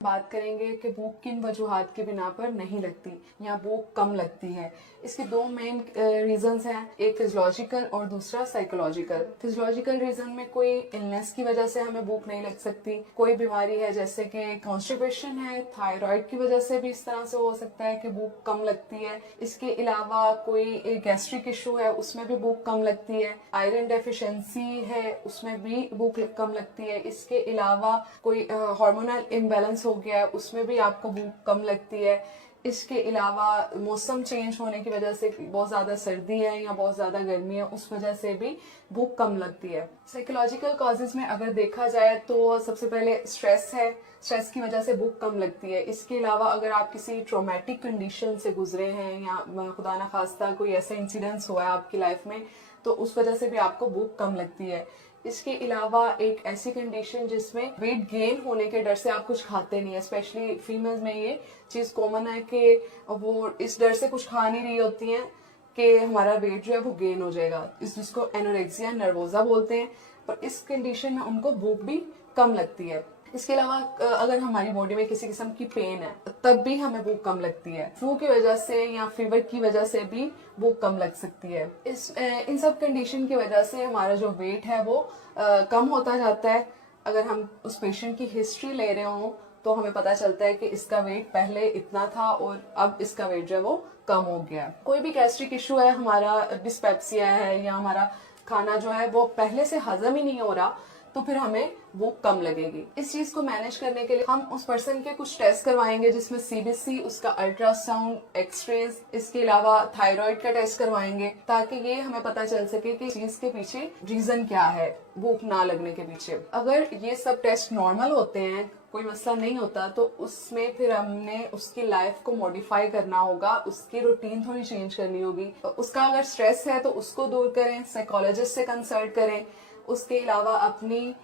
बात करेंगे कि भूख किन वजूहात की बिना पर नहीं लगती या भूख कम लगती है। इसके दो मेन रीजंस हैं, एक फिजियोलॉजिकल और दूसरा साइकोलॉजिकल। फिजियोलॉजिकल रीजन में कोई इलनेस की वजह से हमें भूख नहीं लग सकती, कोई बीमारी है जैसे कि कॉन्स्टिपेशन है, थायराइड की वजह से भी इस तरह से हो सकता है कि भूख कम लगती है। इसके अलावा कोई गैस्ट्रिक इशू है, उसमें भी भूख कम लगती है। आयरन डेफिशिएंसी है, उसमें भी भूख कम लगती है। इसके अलावा कोई हार्मोनल इम्बैलेंस हो गया है, उसमें भी आपको भूख कम लगती है। इसके अलावा मौसम चेंज होने की वजह से, बहुत ज्यादा सर्दी है या बहुत ज्यादा गर्मी है, उस वजह से भी भूख कम लगती है। साइकोलॉजिकल कॉजेज में अगर देखा जाए तो सबसे पहले स्ट्रेस है, स्ट्रेस की वजह से भूख कम लगती है। इसके अलावा अगर आप किसी ट्रॉमेटिक कंडीशन से गुजरे हैं या खुदा ना खास्ता कोई ऐसा इंसिडेंस हुआ है आपकी लाइफ में, तो उस वजह से भी आपको भूख कम लगती है। इसके अलावा एक ऐसी कंडीशन जिसमें वेट गेन होने के डर से आप कुछ खाते नहीं है, स्पेशली फीमेल्स में ये चीज कॉमन है कि वो इस डर से कुछ खा नहीं रही होती हैं कि हमारा वेट जो है वो गेन हो जाएगा, इस जिसको एनोरेक्सिया नर्वोसा बोलते हैं। पर इस कंडीशन में उनको भूख भी कम लगती है। इसके अलावा अगर हमारी बॉडी में किसी किस्म की पेन है तब भी हमें भूख कम लगती है। फ्लू की वजह से या फीवर की वजह से भी भूख कम लग सकती है। इन सब कंडीशन की वजह से हमारा जो वेट है वो कम होता जाता है। अगर हम उस पेशेंट की हिस्ट्री ले रहे हो तो हमें पता चलता है कि इसका वेट पहले इतना था और अब इसका वेट जो है वो कम हो गया। कोई भी गैस्ट्रिक इशू है, हमारा डिस्पेप्सिया है या हमारा खाना जो है वो पहले से हजम ही नहीं हो रहा, तो फिर हमें भूख कम लगेगी। इस चीज को मैनेज करने के लिए हम उस पर्सन के कुछ टेस्ट करवाएंगे, जिसमें सीबीसी, उसका अल्ट्रासाउंड, एक्सरेज, इसके अलावा थायराइड का टेस्ट करवाएंगे, ताकि ये हमें पता चल सके कि चीज के पीछे रीजन क्या है भूख ना लगने के पीछे। अगर ये सब टेस्ट नॉर्मल होते हैं, कोई मसला नहीं होता, तो उसमें फिर हमने उसकी लाइफ को मॉडिफाई करना होगा, उसकी रूटीन थोड़ी चेंज करनी होगी। उसका अगर स्ट्रेस है तो उसको दूर करें, साइकोलॉजिस्ट से कंसल्ट करें। उसके अलावा अपनी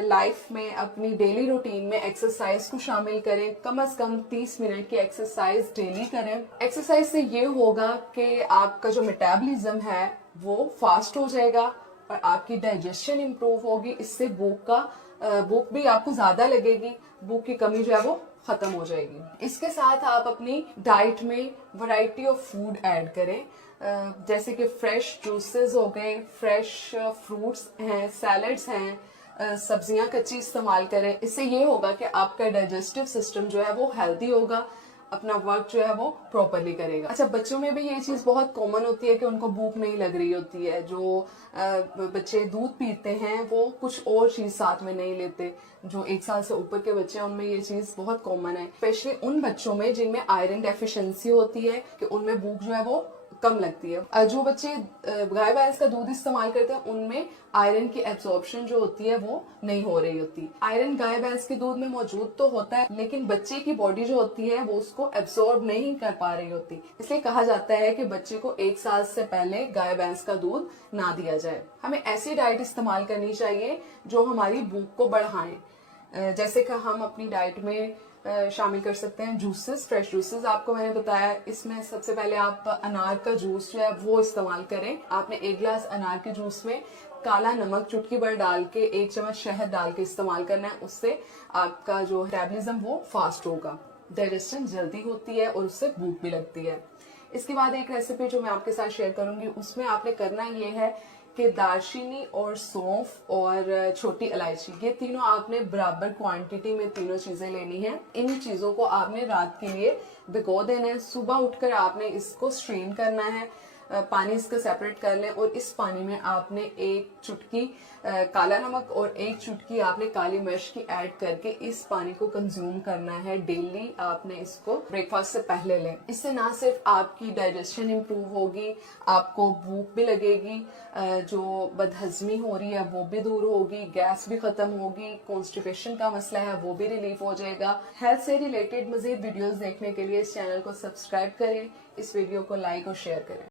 लाइफ में, अपनी डेली रूटीन में एक्सरसाइज को शामिल करें। कम से कम 30 मिनट की एक्सरसाइज डेली करें। एक्सरसाइज से ये होगा कि आपका जो मेटाबॉलिज्म है वो फास्ट हो जाएगा और आपकी डाइजेशन इंप्रूव होगी। इससे भूख भी आपको ज्यादा लगेगी, भूख की कमी जो है वो खत्म हो जाएगी। इसके साथ आप अपनी डाइट में वैरायटी ऑफ फूड ऐड करें, जैसे कि फ्रेश जूसेस हो गए, फ्रेश फ्रूट्स हैं, सैलड्स हैं, सब्जियां कच्ची इस्तेमाल करें। इससे ये होगा कि आपका डाइजेस्टिव सिस्टम जो है वो हेल्दी होगा, अपना वर्क जो है वो प्रॉपरली करेगा। अच्छा, बच्चों में भी ये चीज बहुत कॉमन होती है कि उनको भूख नहीं लग रही होती है। जो बच्चे दूध पीते हैं वो कुछ और चीज साथ में नहीं लेते। जो 1 साल से ऊपर के बच्चे हैं उनमें ये चीज बहुत कॉमन है, स्पेशली उन बच्चों में जिनमें आयरन डेफिशिएंसी होती है कि उनमें भूख जो है वो कम लगती है। जो बच्चे गाय भैंस का दूध इस्तेमाल करते हैं उनमें आयरन की एब्जॉर्प्शन जो होती है वो नहीं हो रही होती। आयरन गाय भैंस के दूध में मौजूद तो होता है, लेकिन बच्चे की बॉडी जो होती है वो उसको एब्जॉर्ब नहीं कर पा रही होती। इसलिए कहा जाता है कि बच्चे को 1 साल से पहले गाय भैंस का दूध ना दिया जाए। हमें ऐसी डाइट इस्तेमाल करनी चाहिए जो हमारी भूख को बढ़ाए। जैसे कि हम अपनी डाइट में शामिल कर सकते हैं जूसेस, फ्रेश जूसेस आपको मैंने बताया। इसमें सबसे पहले आप अनार का जूस जो है वो इस्तेमाल करें। आपने 1 गिलास अनार के जूस में काला नमक चुटकी भर डाल के 1 चम्मच शहद डाल के इस्तेमाल करना है। उससे आपका जो मेटाबॉलिज्म वो फास्ट होगा, डाइजेशन जल्दी होती है और उससे भूख भी लगती है। इसके बाद एक रेसिपी जो मैं आपके साथ शेयर करूंगी, उसमें आपने करना ये है कि दालचीनी और सौंफ और छोटी इलायची, ये तीनों आपने बराबर क्वांटिटी में तीनों चीजें लेनी है। इन चीजों को आपने रात के लिए भिगो देना है। सुबह उठकर आपने इसको स्ट्रेन करना है, पानी इसका सेपरेट कर लें और इस पानी में आपने 1 चुटकी काला नमक और 1 चुटकी आपने काली मिर्च की ऐड करके इस पानी को कंज्यूम करना है डेली। आपने इसको ब्रेकफास्ट से पहले लें। इससे ना सिर्फ आपकी डाइजेशन इंप्रूव होगी, आपको भूख भी लगेगी, जो बदहजमी हो रही है वो भी दूर होगी, गैस भी खत्म होगी, कॉन्स्टिपेशन का मसला है वो भी रिलीफ हो जाएगा। हेल्थ से रिलेटेड मजीद वीडियोस देखने के लिए इस चैनल को सब्सक्राइब करें, इस वीडियो को लाइक और शेयर करें।